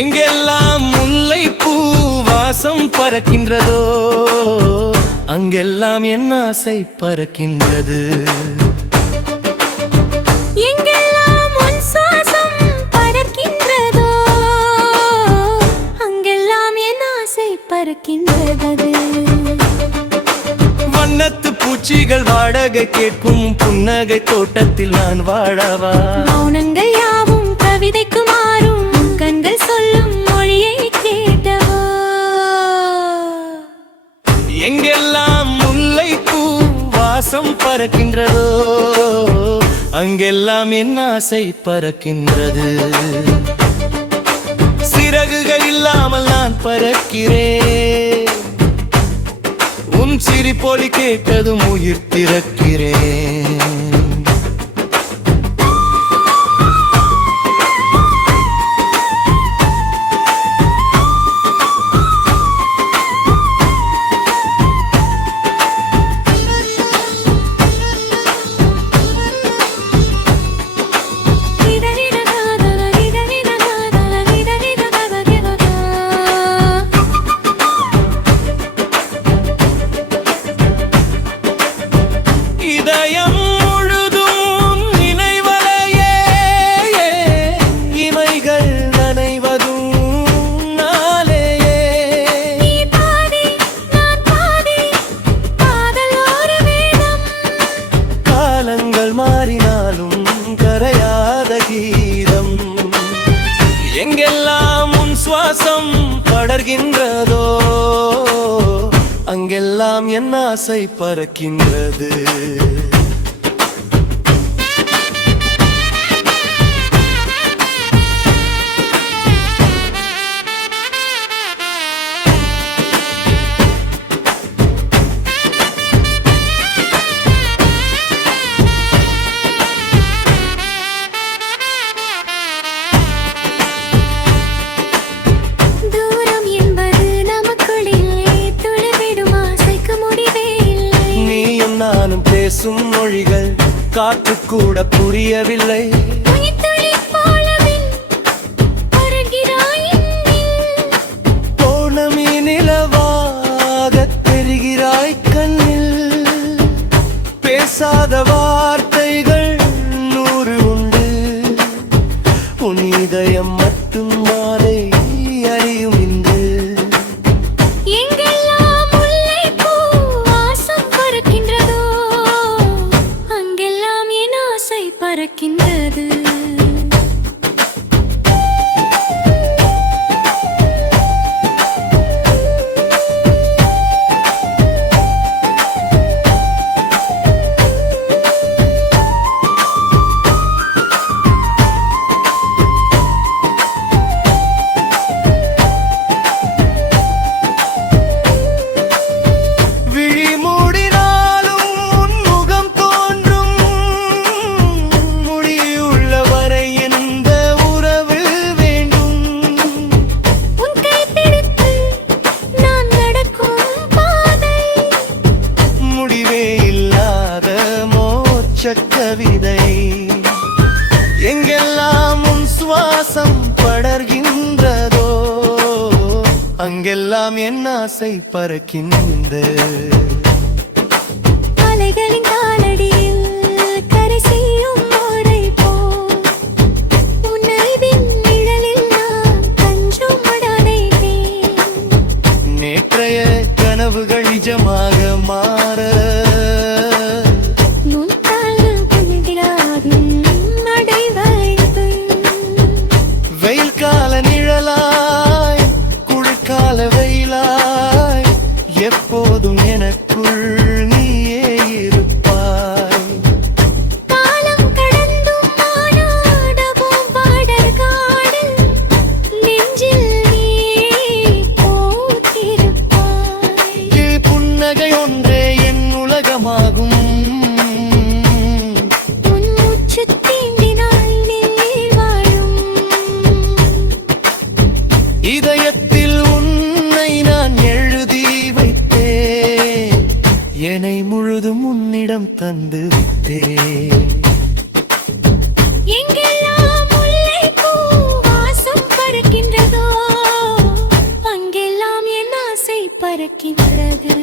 எங்கெல்லாம் முல்லை பூ வாசம் பறக்கின்றதோ அங்கெல்லாம் என் ஆசை பறக்கின்றது. எங்கெல்லாம் உன் சுவாசம் பறக்கின்றதோ அங்கெல்லாம் என் ஆசை பறக்கின்றது. வண்ணத்து பூச்சிகள் வாடகை கேட்கும் புன்னகை தோட்டத்தில் நான் வாழவா? மௌனங்கள் யாவும் கவிதைக்கு மாறும் கண்கள் சொல்லும் மொழியை கேட்டவோ. எங்கெல்லாம் முல்லை பூ வாசம் பறக்கின்றதோ அங்கெல்லாம் என் ஆசை பறக்கின்றது. சிறகுகள் இல்லாமல் நான் பறக்கிறேன், உன் சிரிப்பொலி கேட்டதும் உயிர் திறக்கிறேன். இதயம் முழுதும் நினைவலையே இமைகள் நனைவதும் நாளையே. நீ பாதி நான் பாதி காதல் ஒரு வேதம். காலங்கள் மாறினாலும் கரையாத கீதம். எங்கெல்லாம் உன் சுவாசம் படர்கின்றதோ அங்கெல்லாம் என் ஆசை பறக்கின்றது. நானும் பேசும் மொழிகள் காற்று கூட புரியவில்லை. பௌர்ணமி நிலவாக தெரிகிறாய் கண்ணில். பேசாத வார்த்தைகள் 100 உண்டு, உன் இதயம் மட்டும் மாலை அறியும் இன்று. பறக்கின்றது. கவிதை எங்கெல்லாம் உன் சுவாசம் படர்கின்றதோ அங்கெல்லாம் என் ஆசை பறக்கின்றது. அலைகளின் காலடியில் கரை செய்யும் ஓடை போல் உன்னைவின் நிழலில் நான் தஞ்சம் அடைந்தேன். நேற்றைய கனவுகள் நிஜமாக மாற எப்போதும் எனக்குள் நீயே இருப்பாய். காலம் இதயத்தில் உன்னை நான் எழுதி வைத்தேன், என்னை முழுதும் உன்னிடம் தந்து விட்டேன். எங்கெல்லாம் முல்லைப்பூ வாசம் பறக்கின்றதோ, அங்கெல்லாம் என் ஆசை பறக்கின்றது.